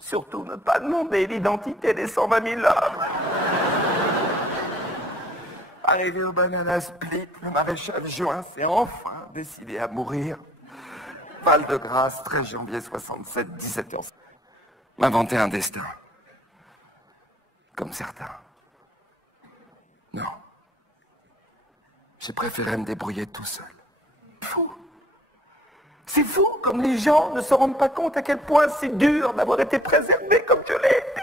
Surtout ne pas demander l'identité des 120 000 hommes. Arrivé au Banana Split, le maréchal Juin s'est enfin décidé à mourir. Val-de-Grâce, 13 janvier 67, 17h. M'inventer un destin. Comme certains. Non. J'ai préféré me débrouiller tout seul. Fou. C'est fou, comme les gens ne se rendent pas compte à quel point c'est dur d'avoir été préservé comme je l'ai été.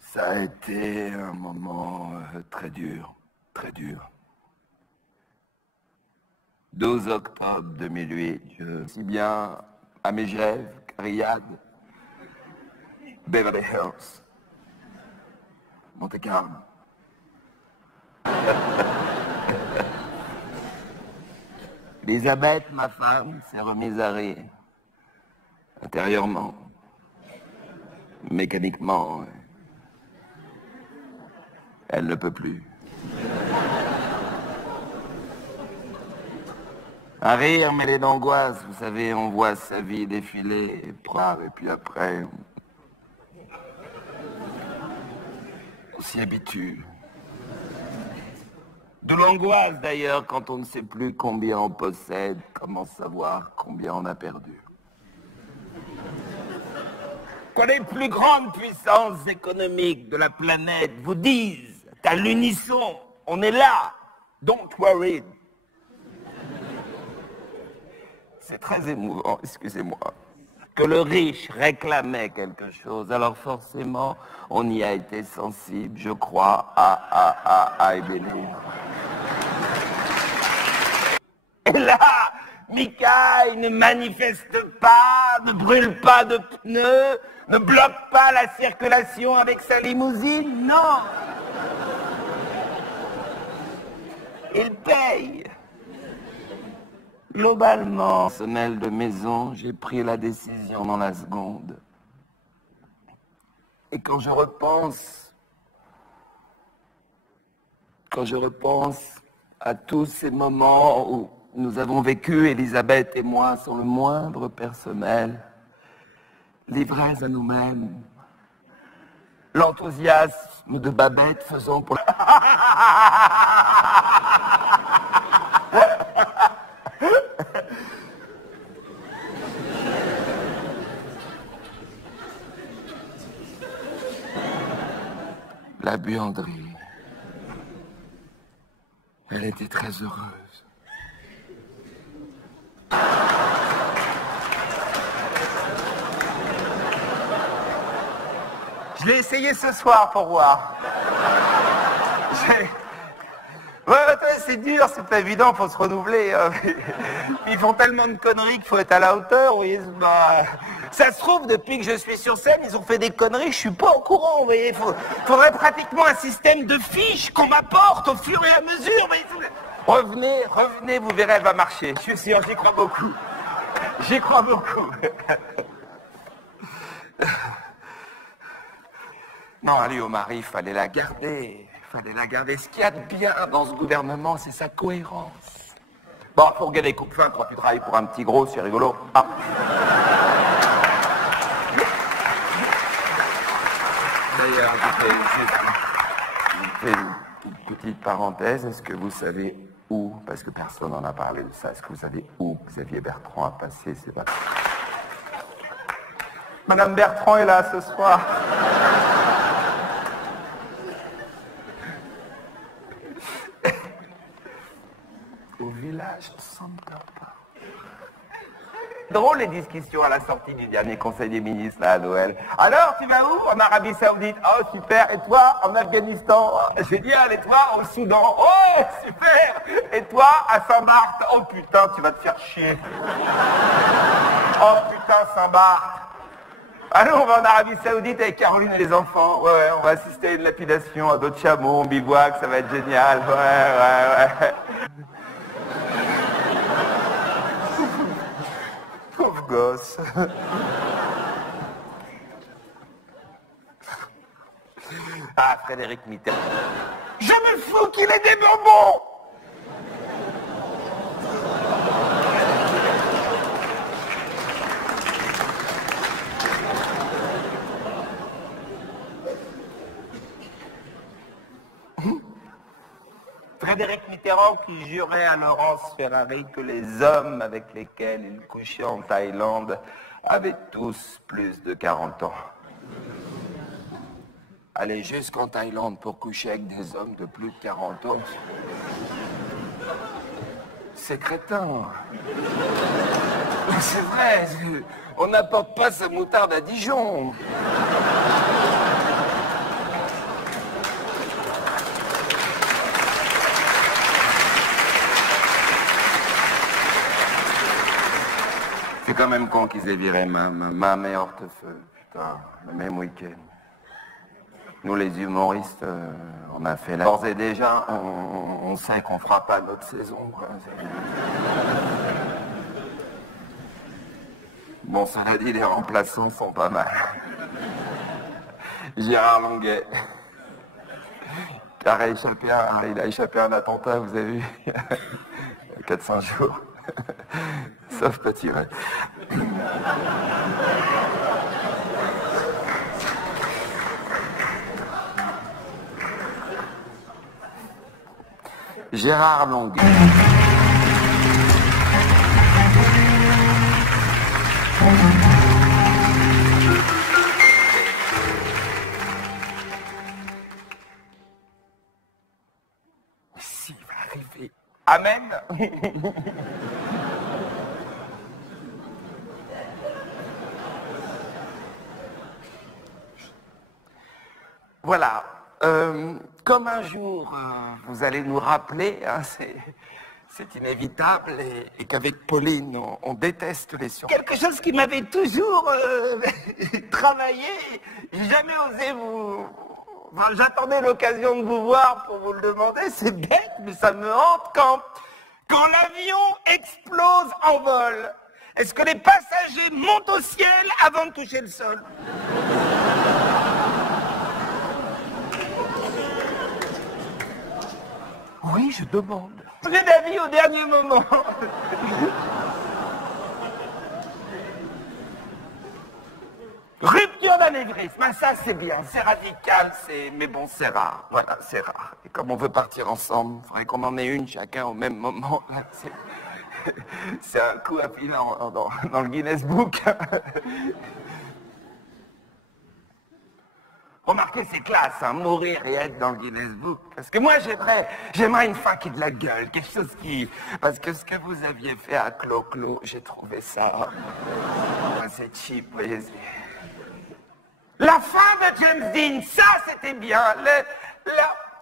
Ça a été un moment très dur, très dur. 12 octobre 2008, je suis bien à Megève, Riyad, Beverly Hills, Monte-Carlo. Elisabeth, ma femme, s'est remise à rire. Intérieurement, mécaniquement, elle ne peut plus. Un rire mêlé d'angoisse, vous savez, on voit sa vie défiler, et puis après, on s'y habitue. De l'angoisse d'ailleurs quand on ne sait plus combien on possède, comment savoir combien on a perdu. Quand les plus grandes puissances économiques de la planète vous disent à l'unisson, on est là, don't worry. C'est très émouvant, excusez-moi, que le riche réclamait quelque chose. Alors forcément, on y a été sensible, je crois, à Ebéné. Et là, Mikaï ne manifeste pas, ne brûle pas de pneus, ne bloque pas la circulation avec sa limousine, non. Il paye. Globalement, personnel de maison, j'ai pris la décision dans la seconde. Et quand je repense à tous ces moments où nous avons vécu, Elisabeth et moi, sans le moindre personnel, livrés à nous-mêmes, l'enthousiasme de Babette faisant pour la... La buanderie. Elle était très heureuse. Je l'ai essayé ce soir pour voir. Ouais, c'est dur, c'est pas évident, faut se renouveler. Ils font tellement de conneries qu'il faut être à la hauteur. Vous voyez, ça se trouve, depuis que je suis sur scène, ils ont fait des conneries, je suis pas au courant. Vous voyez, faudrait pratiquement un système de fiches qu'on m'apporte au fur et à mesure. Mais... Revenez, vous verrez, elle va marcher. Je suis sûr, j'y crois beaucoup. J'y crois beaucoup. Non, allez, Omar, il fallait la garder. Ce qu'il y a de bien dans ce gouvernement, c'est sa cohérence. Bon, faut regarder les coups de fin quand tu travailles pour un petit gros, c'est rigolo. Ah. D'ailleurs, je fais une petite parenthèse. Est-ce que vous savez où, parce que personne n'en a parlé de ça, est-ce que vous savez où Xavier Bertrand a passé ses vacances? Madame Bertrand est là ce soir. Au village Santa Park. Drôle les discussions à la sortie du dernier conseil des ministres là, à Noël. Alors, tu vas où? En Arabie Saoudite. Oh, super. Et toi? En Afghanistan. Oh, génial. Et toi? Au Soudan. Oh, super. Et toi? À Saint-Barth. Oh putain, tu vas te faire chier. Oh putain, Saint-Barth. Alors, on va en Arabie Saoudite avec Caroline et les enfants. Ouais, on va assister à une lapidation à d'autres chameaux, on bivouac, ça va être génial. Ouais. Pauvre gosse. Ah, Frédéric Mitterrand. Je me fous qu'il ait des bonbons! Frédéric Mitterrand qui jurait à Laurence Ferrari que les hommes avec lesquels il couchait en Thaïlande avaient tous plus de 40 ans. Aller jusqu'en Thaïlande pour coucher avec des hommes de plus de 40 ans, c'est crétin. C'est vrai, on n'apporte pas sa moutarde à Dijon. C'est quand même con qu'ils aient viré ma mère Hortefeux. Putain, le même week-end. Nous, les humoristes, on a fait la... D'ores et déjà, on sait qu'on fera pas notre saison, quoi. Bon, cela dit, les remplaçants sont pas mal. Gérard Longuet. Il a échappé à un attentat, vous avez vu, il y a 400 jours. Sauf petit, ouais. Gérard Longuet. Si, il va arriver. Amen. Voilà. Comme un jour, vous allez nous rappeler, hein, c'est inévitable, et qu'avec Pauline, on déteste les surprises. Quelque chose qui m'avait toujours travaillé, j'ai jamais osé vous... Enfin, j'attendais l'occasion de vous voir pour vous le demander, c'est bête, mais ça me hante quand l'avion explose en vol. Est-ce que les passagers montent au ciel avant de toucher le sol? Oui, je demande. J'ai d'avis au dernier moment. Rupture d'anévrisme, ça c'est bien, c'est radical, mais bon, c'est rare. Voilà, c'est rare. Et comme on veut partir ensemble, il faudrait qu'on en ait une chacun au même moment. C'est un coup à filer dans le Guinness Book. Remarquez, c'est classe, hein, mourir et être dans le Guinness Book. Parce que moi, j'aimerais une fin qui de la gueule, quelque chose qui... Parce que ce que vous aviez fait à Clo-Clo, j'ai trouvé ça... C'est cheap, vous voyez. La fin de James Dean, ça, c'était bien.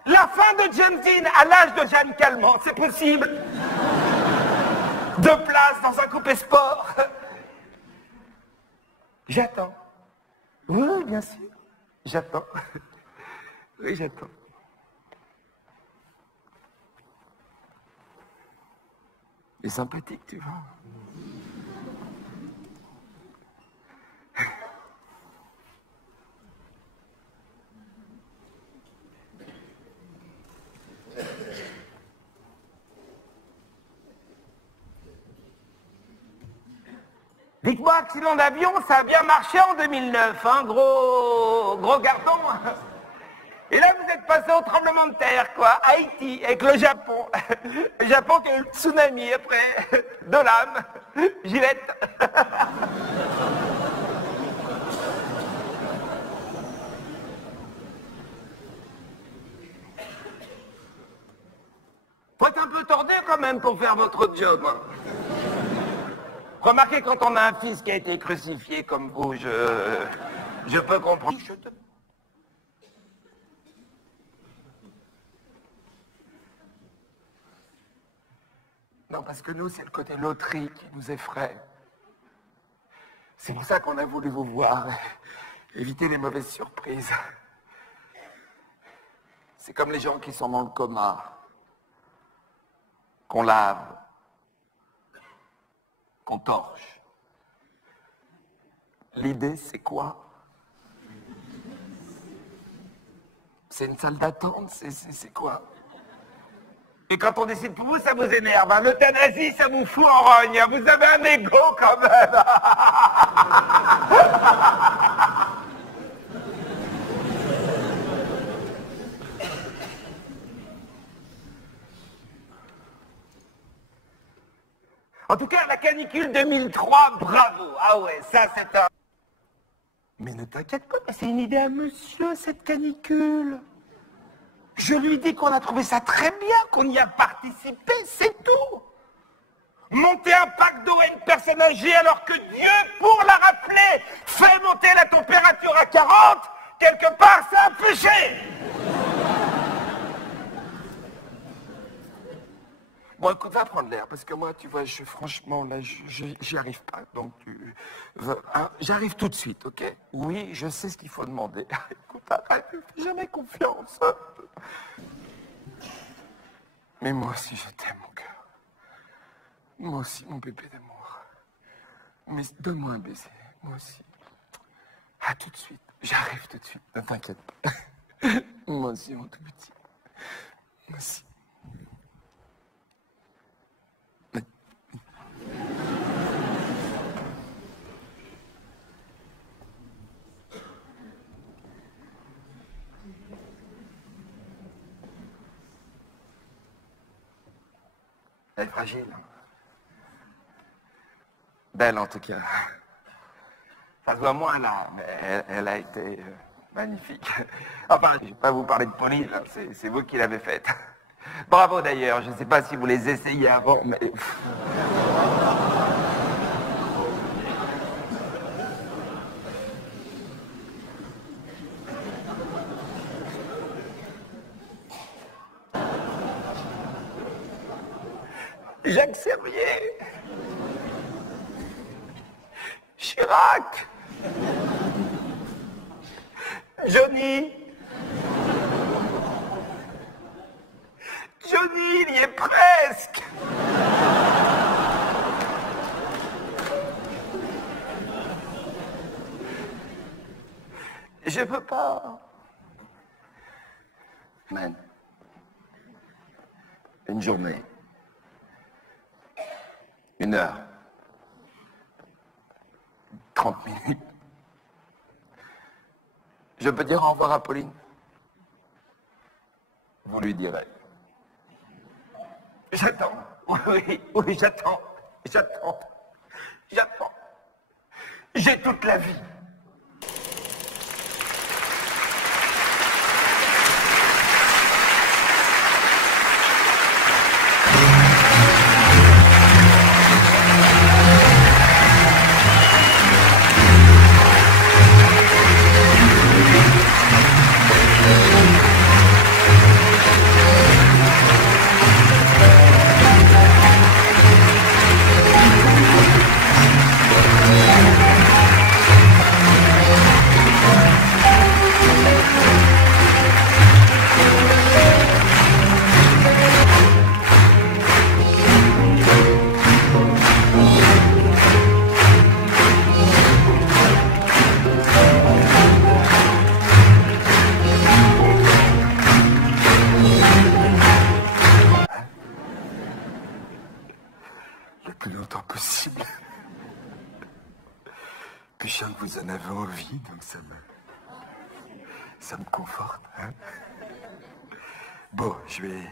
La fin de James Dean à l'âge de Jeanne Calment, c'est possible. 2 places dans un coupé sport. J'attends. Oui, bien sûr. J'attends. Oui, j'attends. Il est sympathique, tu vois. Dites-moi, accident d'avion, ça a bien marché en 2009, hein, gros gardon. Et là, vous êtes passé au tremblement de terre, quoi, Haïti, avec le Japon. Le Japon qui a eu le tsunami après, de l'âme, Gillette. Faut être un peu tordé quand même pour faire votre job. Hein. Remarquez, quand on a un fils qui a été crucifié comme vous, je peux comprendre. Non, parce que nous, c'est le côté loterie qui nous effraie. C'est pour ça qu'on a voulu vous voir. Éviter les mauvaises surprises. C'est comme les gens qui sont dans le coma. Qu'on lave. Qu'on torche. L'idée, c'est quoi? C'est une salle d'attente, c'est quoi? Et quand on décide pour vous, ça vous énerve. Hein. L'euthanasie, ça vous fout en rogne. Hein. Vous avez un égo quand même. En tout cas, la canicule 2003, bravo. Ah ouais, ça c'est un... Mais ne t'inquiète pas, c'est une idée à monsieur, cette canicule. Je lui dis qu'on a trouvé ça très bien, qu'on y a participé, c'est tout. Monter un pack d'eau à une personne âgée alors que Dieu, pour la rappeler, fait monter la température à 40, quelque part, c'est un péché. Bon, écoute, va prendre l'air, parce que moi, tu vois, franchement, là, j'y arrive pas. Donc, j'arrive tout de suite, ok? Oui, je sais ce qu'il faut demander. Écoute, arrête, ne fais jamais confiance. Mais moi aussi, je t'aime, mon cœur. Moi aussi, mon bébé d'amour. Mais donne-moi un baiser, moi aussi. À tout de suite, j'arrive tout de suite, ne t'inquiète pas. Moi aussi, mon tout petit. Moi aussi. Elle est fragile. Belle en tout cas. Ça se voit moins là, mais elle a été magnifique. Enfin, je ne vais pas vous parler de Pauline, c'est vous qui l'avez faite. Bravo d'ailleurs, je ne sais pas si vous les essayez avant, mais... Jacques Servier, Chirac, Johnny, il y est presque. Je peux pas. Man, une journée. 1 heure. 30 minutes. Je peux dire au revoir à Pauline? Vous lui direz. J'attends. Oui, j'attends. J'ai toute la vie. Puis je sens que vous en avez envie, donc ça me conforte. Hein. Bon, je vais...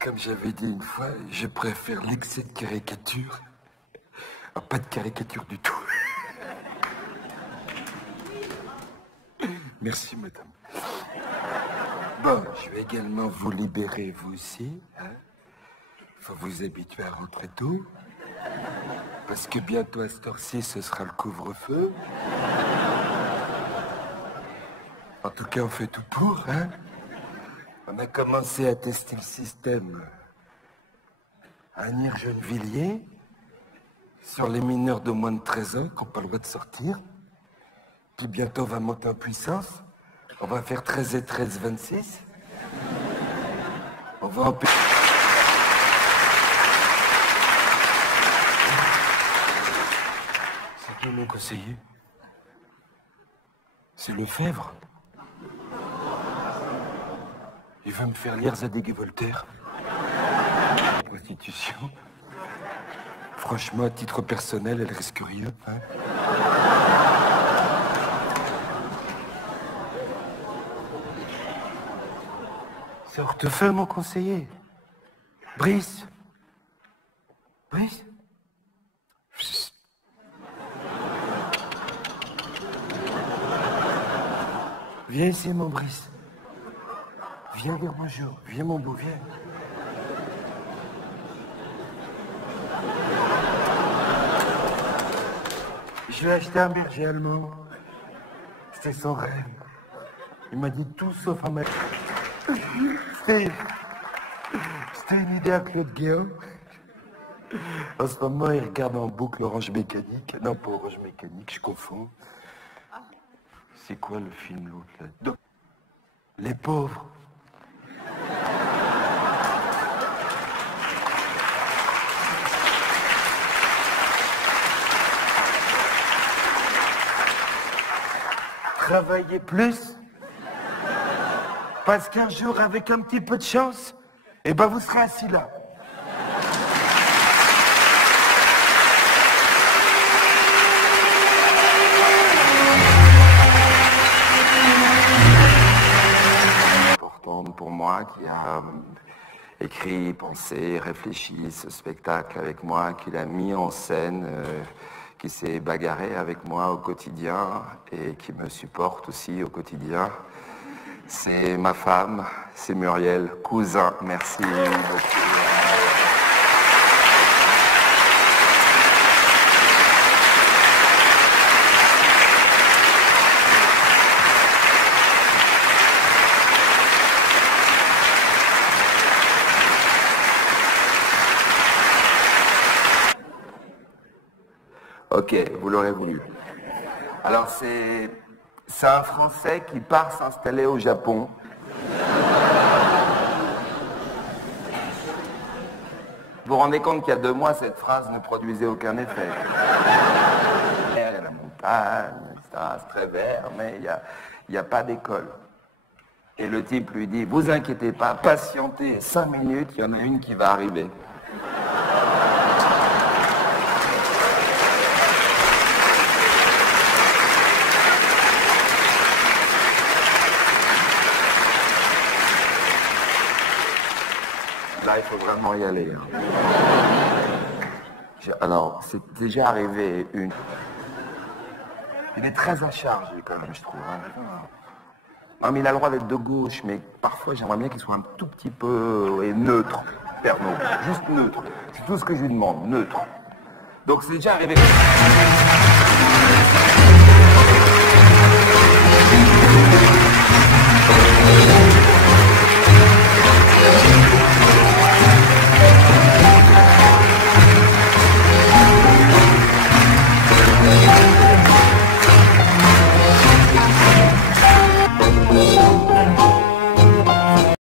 Comme j'avais dit une fois, je préfère l'excès de caricature à pas de caricature du tout. Merci, madame. Bon, je vais également vous libérer, vous aussi. Hein. Faut vous habituer à rentrer tôt. Parce que bientôt, à cette heure-ci, ce sera le couvre-feu. En tout cas, on fait tout pour, hein. On a commencé à tester le système à Nire-Gennevilliers sur les mineurs de moins de 13 ans qui n'ont pas le droit de sortir. Puis bientôt, on va monter en puissance. On va faire 13 et 13, 26. On va en... feu, mon conseiller? C'est Lefebvre. Il va me faire lire Zadig et Voltaire. La Constitution. Franchement, à titre personnel, elle risque rien, hein. C'est Hortefeux, mon conseiller. Brice. Brice. Psst. Viens ici, mon Brice. Viens dire bonjour. Viens, mon beau, viens. Je lui ai acheté un berger allemand. C'était son rêve. Il m'a dit tout sauf un mec. C'était une idée à Claude Guéant. En ce moment, il regarde en boucle Orange Mécanique. Non, pas Orange Mécanique, je confonds. C'est quoi le film, l'autre, là? Les pauvres. Travaillez plus. Parce qu'un jour, avec un petit peu de chance, eh ben vous serez assis là. Importante pour moi qui a écrit, pensé, réfléchi ce spectacle avec moi, qui l'a mis en scène, qui s'est bagarré avec moi au quotidien et qui me supporte aussi au quotidien. C'est ma femme, c'est Muriel, cousin, merci beaucoup. Ok, vous l'aurez voulu. Alors c'est un Français qui part s'installer au Japon. Vous vous rendez compte qu'il y a 2 mois, cette phrase ne produisait aucun effet. Il y a la montagne, etc. C'est très vert, mais il n'y a pas d'école. Et le type lui dit, vous inquiétez pas, patientez 5 minutes, il y en a une qui va arriver. Là, il faut vraiment y aller. Hein. Alors, c'est déjà arrivé une... Il est très à charge, quand même, je trouve. Hein. Non, mais il a le droit d'être de gauche, mais parfois, j'aimerais bien qu'il soit un tout petit peu neutre, Pernod. Juste neutre. C'est tout ce que je lui demande, neutre. Donc, c'est déjà arrivé...